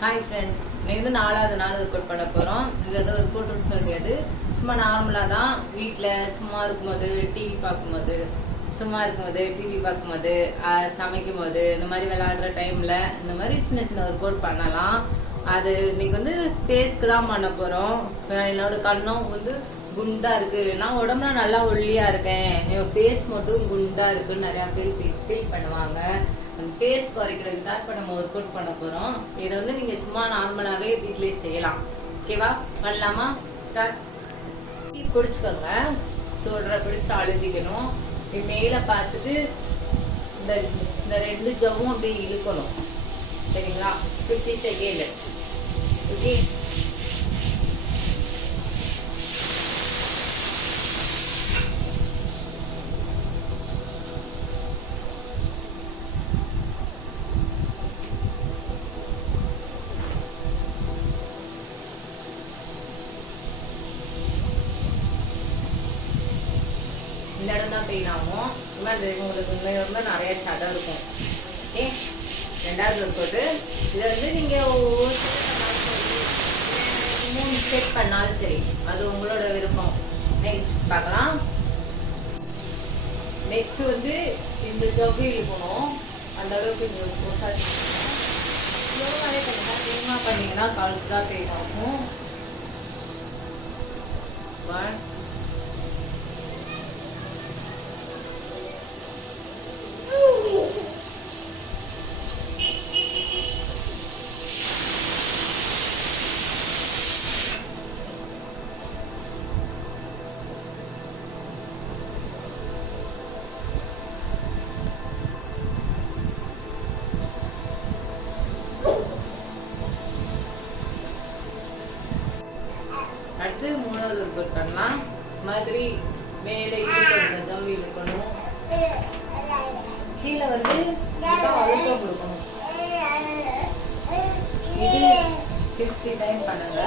Hi friends இன்னைக்கு வந்து நாலாவது நாள் ஒர்க் பண்ண போகிறோம் இது வந்து ஒரு கூட்டம் சொல்ல முடியாது சும்மா நார்மலாக தான் வீட்டில் சும்மா இருக்கும்போது டிவி பார்க்கும்போது சும்மா இருக்கும்போது டிவி பார்க்கும்போது சமைக்கும் போது இந்த மாதிரி விளையாடுற டைமில் இந்த மாதிரி சின்ன சின்ன ஒர்க் அவுட் பண்ணலாம். அது இன்னைக்கு வந்து ஃபேஸ்க்கு தான் பண்ண போகிறோம் என்னோட கண்ணும் வந்து குண்டா இருக்கு. நான் உடம்புல நல்லா ஒல்லியா இருக்கேன். என் ஃபேஸ் மட்டும் குண்டா இருக்குன்னு நிறைய பேர் ஃபீல் பண்ணுவாங்க. அந்த ஃபேஸ் குறைக்கிறதுக்கு தான் இப்போ நம்ம ஒர்க் அவுட் பண்ண போகிறோம் இதை வந்து நீங்கள் சும்மா நார்மலாகவே வீட்லேயே செய்யலாம். ஓகேவா பண்ணலாமா? ஸ்டார்ட் பிடிச்சிக்கோங்க சோல்டரை பிடிச்சிட்டு அழுதிக்கணும் இப்படி மேலே பார்த்துட்டு இந்த இந்த ரெண்டு ஜவ்வும் அப்படியே இழுக்கணும். சரிங்களா? ஃபிஃப்டி செகண்ட் ஓகே இந்த இந்த உங்களுக்கு இந்த நிறைய சதம் இருக்கும். ஓகே? ரெண்டாவது ஒர்க் இதை வந்து நீங்கள் ஒவ்வொரு மூணு செட் பண்ணாலும் சரி அது உங்களோட விருப்பம். நெக்ஸ்ட் பார்க்கலாம். நெக்ஸ்ட் வந்து இந்த ஜவ்வு இழுக்கணும். அந்த அளவுக்கு இந்த ஸ்லோவாகவே பண்ணுங்க வேகமாக பண்ணீங்கன்னா காலுக்கு தான் பெயின் ஆகும். ஒன் அடுத்து மூணாவது பண்ணலாம் மாதிரி மேலே இழுக்கணும் ஜவ்வு இழுக்கணும். கீழே வந்து அழுத்தம் கொடுக்கணும். இது ஃபிஃப்டி டைம் பண்ணுங்க.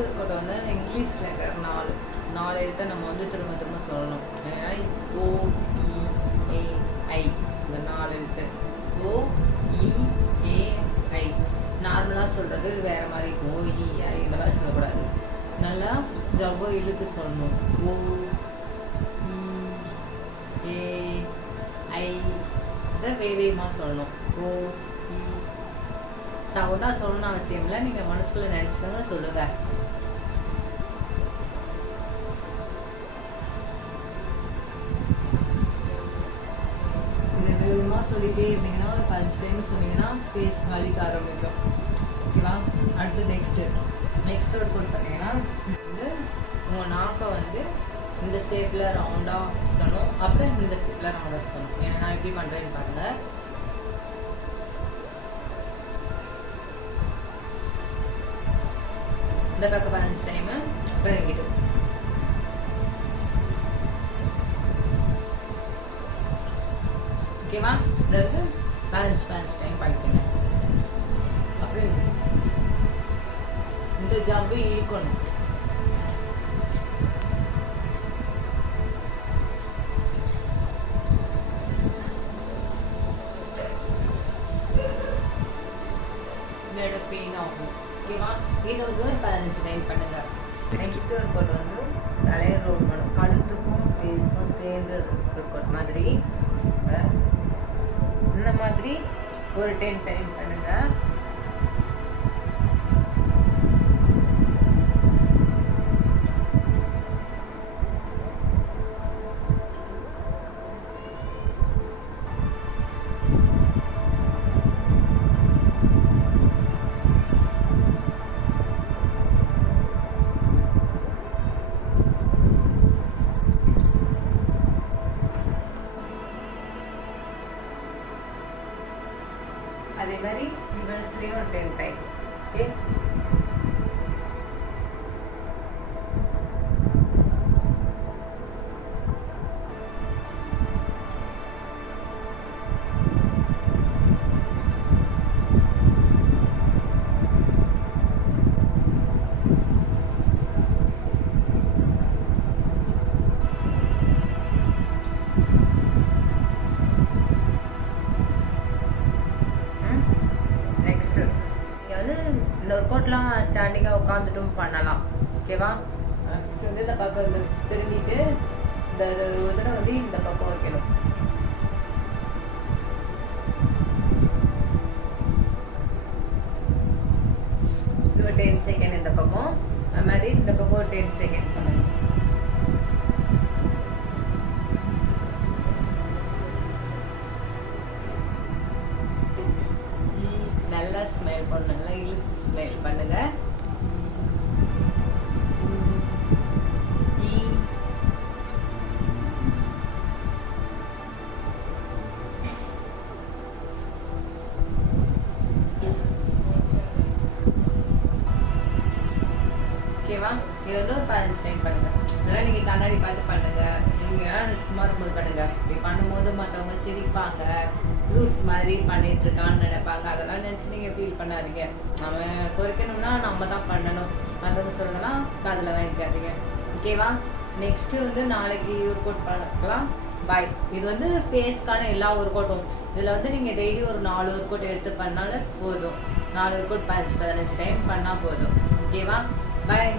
நெக்ஸ்ட் ஒர்க் அவுட் வந்து இங்கிலீஷ் லெட்டர் நாலு நாலு எழுத்தை நம்ம வந்து திரும்ப திரும்ப சொல்லணும். ஏன்னா ஓ இ ஏ ஐ இந்த நாலு எழுத்து. ஓ இ ஏ ஐ. நார்மலாக சொல்கிறது வேறு மாதிரி. ஓ இ ஐ இந்த மாதிரி சொல்லக்கூடாது. நல்லா ஜவ்வோ இழுத்து சொல்லணும். ஓ இ ஏ ஐ. இதை வேகமாக சொல்லணும். ஓ இ. சவுண்டாக சொல்லணும்னு அவசியம் இல்லை. நீங்கள் மனசுக்குள்ளே நினச்சிக்கோங்க சொல்லுங்கள் சொல்லிட்டே இருந்தீங்கன்னா ஒரு பஞ்சு டைம் சொன்னீங்கன்னா ஃபேஸ் வலிக்க ஆரம்பிக்கும். ஓகேவா? அடுத்து நெக்ஸ்ட்டு நெக்ஸ்ட் ஒர்க் அவுட் பண்ணீங்கன்னா வந்து உங்கள் நாக்கை வந்து இந்த ஷேப்பில் ரவுண்டாக சுத்தணும். அப்புறம் இந்த ஷேப்பில் ரவுண்டாக சுத்தணும். ஏன்னா நான் எப்படி பண்ணுறேன்னு பாருங்கள் இந்த பக்கம் பதினஞ்சு டைமு அப்புறம் இங்கிட்டு. ஓகேவா? இருக்கு பதினஞ்சு பதினஞ்சு டைம் படிக்கணும் இது. இந்த ஜாப்பு இழுக்கணும் இதோட பெயின் ஆகும் ஓகேவா இதை வந்து ஒரு பதினஞ்சு டைம் பண்ணுங்க. நெக்ஸ்ட் ஒர்க் அவுட் வந்து தலையை ரோல் பண்ணும் கழுத்துக்கும் ஃபேஸுக்கும் சேர்ந்து ஒர்க் அவுட் மாதிரி. மாதிரி ஒரு டென் டைம் பண்ணுங்கள் ரிவர்ஸ்லேயும் ஒரு ஸ்டாண்டிங்காக உட்காந்துட்டும் பண்ணலாம். ஓகேவா நெக்ஸ்ட் வந்து இந்த பக்கம் வந்து திரும்பிட்டு இந்த ஒரு தடவை வந்து இந்த பக்கம் வைக்கணும். இது ஒரு டென் செகண்ட் இந்த பக்கம். அது மாதிரி இந்த பக்கம் ஒரு டென் செகண்ட் மெயில் பண்ணுங்க. E. ஓகேவா இது வந்து ஒரு பதினஞ்சு டைம் பண்ணுங்க. இதெல்லாம் நீங்கள் கண்ணாடி பார்த்து பண்ணுங்க. நீங்கள் சும்மா இருக்கும்போது பண்ணுங்க. இப்படி பண்ணும்போது மற்றவங்க சிரிப்பாங்க. லூஸ் மாதிரி பண்ணிட்டு இருக்கான்னு நினைப்பாங்க. அதெல்லாம் நினச்சி நீங்கள் ஃபீல் பண்ணாதீங்க. அவன் குறைக்கணும்னா நம்ம தான் பண்ணணும். மற்றவங்க சொல்கிறதெல்லாம் காதில் வாங்கிக்காதீங்க. ஓகேவா நெக்ஸ்ட்டு வந்து நாளைக்கு ஒர்க் அவுட் பண்ணலாம் பாய் இது வந்து ஃபேஸ்க்கான எல்லா ஒர்க் அவுட்டும் இதில் வந்து நீங்கள் டெய்லி ஒரு நாலு ஒர்க் அவுட் எடுத்து பண்ணாலும் போதும். நாலு ஒர்க் அவுட் பதினஞ்சு பதினஞ்சு டைம் பண்ணால் போதும். ஓகேவா பாய்